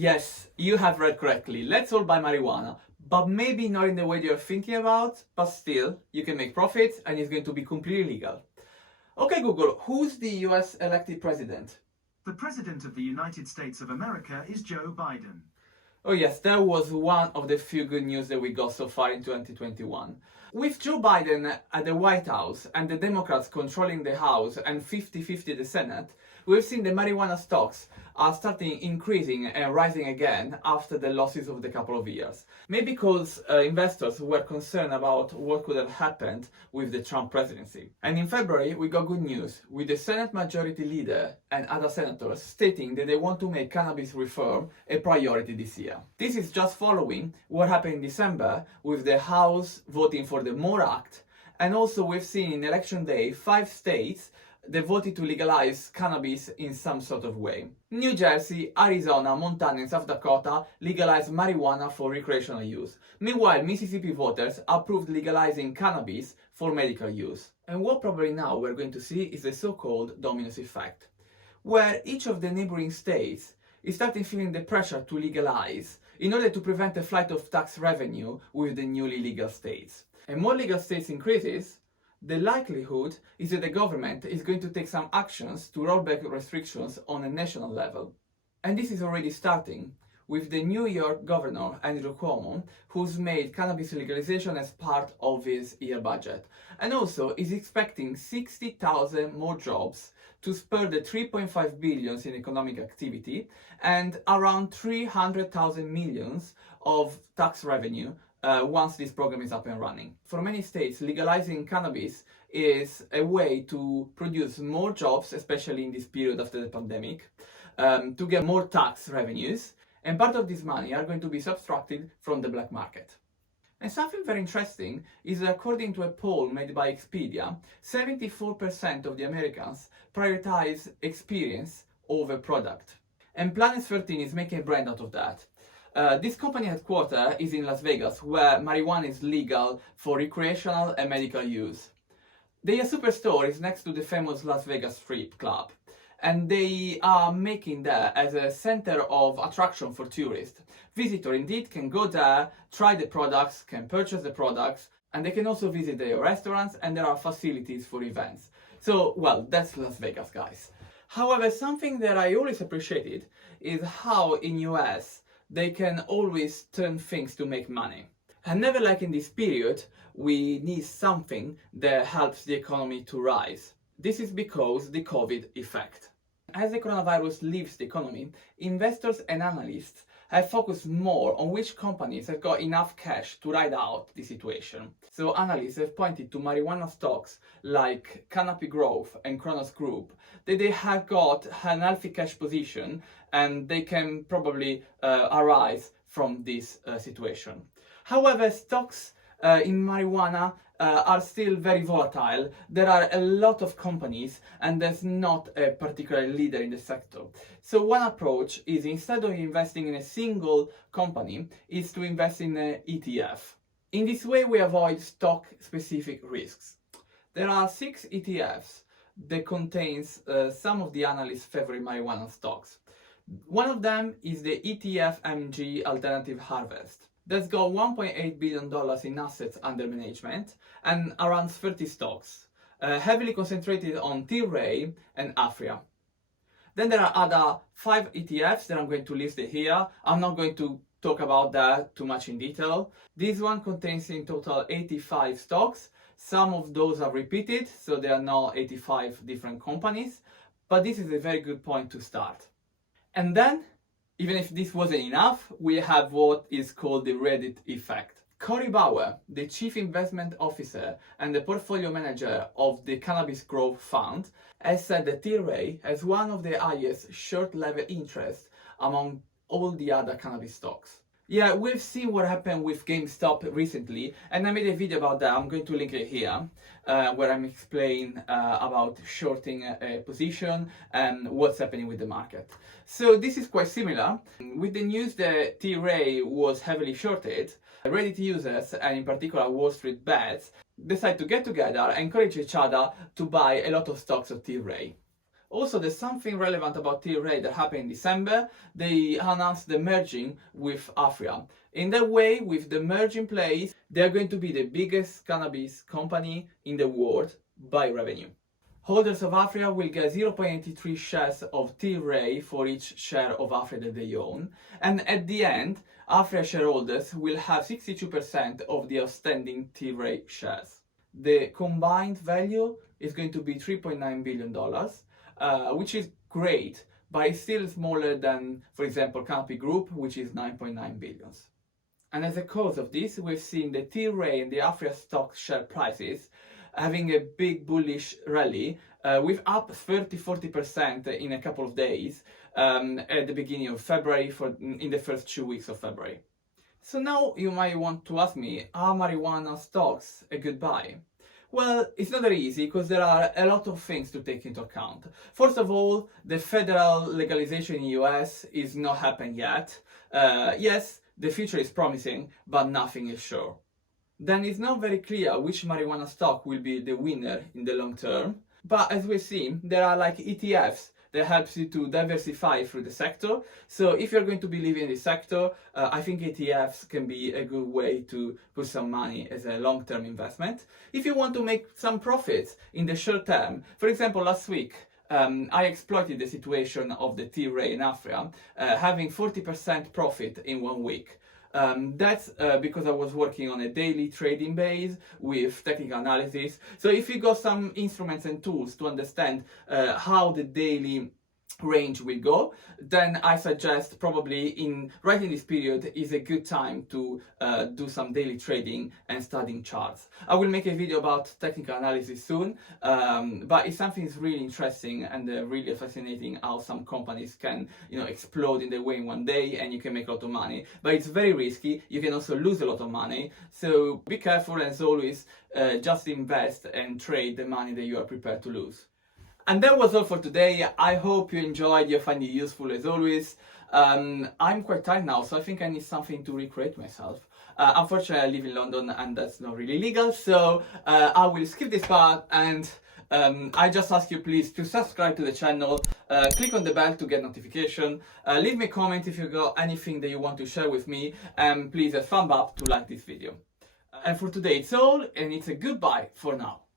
Yes, you have read correctly. Let's all buy marijuana, but maybe not in the way you're thinking about, but still, you can make profits and it's going to be completely legal. Okay, Google, who's the US elected president? The President of the United States of America is Joe Biden. Oh yes, that was one of the few good news that we got so far in 2021. With Joe Biden at the White House and the Democrats controlling the House and 50-50 the Senate, we've seen the marijuana stocks are starting increasing and rising again after the losses of the couple of years. Maybe because investors were concerned about what could have happened with the Trump presidency. And in February, we got good news with the Senate Majority Leader and other senators stating that they want to make cannabis reform a priority this year. This is just following what happened in December with the House voting for the MORE Act, and also we've seen in election day 5 states they voted to legalize cannabis in some sort of way. New Jersey, Arizona, Montana and South Dakota legalized marijuana for recreational use. Meanwhile, Mississippi voters approved legalizing cannabis for medical use. And what probably now we're going to see is the so-called Domino effect, where each of the neighboring states is starting feeling the pressure to legalize in order to prevent a flight of tax revenue with the newly legal states. And more legal states increases, the likelihood is that the government is going to take some actions to roll back restrictions on a national level. And this is already starting with the New York governor, Andrew Cuomo, who's made cannabis legalization as part of his year budget. And also is expecting 60,000 more jobs to spur the 3.5 billion in economic activity and around 300,000 millions of tax revenue once this program is up and running. For many states, legalizing cannabis is a way to produce more jobs, especially in this period after the pandemic, to get more tax revenues, and part of this money are going to be subtracted from the black market. And something very interesting is that according to a poll made by Expedia, 74% of the Americans prioritize experience over product. And Planet 13 is making a brand out of that. This company headquarters is in Las Vegas, where marijuana is legal for recreational and medical use. Their superstore is next to the famous Las Vegas Strip Club, and they are making that as a center of attraction for tourists. Visitors indeed can go there, try the products, can purchase the products, and they can also visit their restaurants, and there are facilities for events. So, well, that's Las Vegas, guys. However, something that I always appreciated is how in US they can always turn things to make money. And never like in this period, we need something that helps the economy to rise. This is because the COVID effect. As the coronavirus leaves the economy, investors and analysts have focused more on which companies have got enough cash to ride out the situation. So analysts have pointed to marijuana stocks like Canopy Growth and Kronos Group that they have got an healthy cash position and they can probably arise from this situation. However, stocks in marijuana are still very volatile. There are a lot of companies and there's not a particular leader in the sector. So one approach is, instead of investing in a single company, is to invest in an ETF. In this way we avoid stock-specific risks. There are 6 ETFs that contains some of the analysts' favorite marijuana stocks. One of them is the ETFMG Alternative Harvest. That's got $1.8 billion in assets under management and around 30 stocks, heavily concentrated on Tilray and Afria. Then there are other 5 ETFs that I'm going to list here. I'm not going to talk about that too much in detail. This one contains in total 85 stocks. Some of those are repeated, so there are not 85 different companies, but this is a very good point to start. And then, even if this wasn't enough, we have what is called the Reddit effect. Cory Bauer, the Chief Investment Officer and the Portfolio Manager of the Cannabis Growth Fund, has said that Tilray has one of the highest short-level interest among all the other cannabis stocks. Yeah, we've seen what happened with GameStop recently, and I made a video about that. I'm going to link it here, where I'm explaining about shorting a position and what's happening with the market. So this is quite similar. With the news that Tilray was heavily shorted, Reddit users, and in particular Wall Street Bets, decide to get together and encourage each other to buy a lot of stocks of Tilray. Also, there's something relevant about Tilray that happened in December. They announced the merging with Afria. In that way, with the merge in place, they're going to be the biggest cannabis company in the world by revenue. Holders of Afria will get 0.83 shares of Tilray for each share of Afria that they own. And at the end, Afria shareholders will have 62% of the outstanding Tilray shares. The combined value is going to be $3.9 billion, which is great, but it's still smaller than, for example, Canopy Group, which is 9.9 billion. And as a cause of this, we've seen the Tilray and the Afria stock share prices having a big bullish rally, with up 30-40% in a couple of days at the beginning of February, in the first 2 weeks of February. So now you might want to ask me, are marijuana stocks a good buy? Well, it's not very easy because there are a lot of things to take into account. First of all, the federal legalization in the US is not happened yet. Yes, the future is promising, but nothing is sure. Then it's not very clear which marijuana stock will be the winner in the long term. But as we've seen, there are like ETFs that helps you to diversify through the sector. So if you're going to be living in this sector, I think ETFs can be a good way to put some money as a long-term investment. If you want to make some profits in the short term, for example, last week, I exploited the situation of the Tilray in Afria, having 40% profit in 1 week. That's because I was working on a daily trading base with technical analysis. So if you got some instruments and tools to understand how the daily range will go, then I suggest probably right in this period is a good time to do some daily trading and studying charts. I will make a video about technical analysis soon, but it's something that's really interesting and really fascinating how some companies can, explode in the way in 1 day and you can make a lot of money. But it's very risky. You can also lose a lot of money. So be careful, and as always, just invest and trade the money that you are prepared to lose. And that was all for today. I hope you enjoyed, you find it useful as always. I'm quite tired now, so I think I need something to recreate myself. Unfortunately, I live in London and that's not really legal, so I will skip this part, and I just ask you please to subscribe to the channel, click on the bell to get notification, leave me a comment if you got anything that you want to share with me, and please a thumb up to like this video. And for today it's all, and it's a goodbye for now.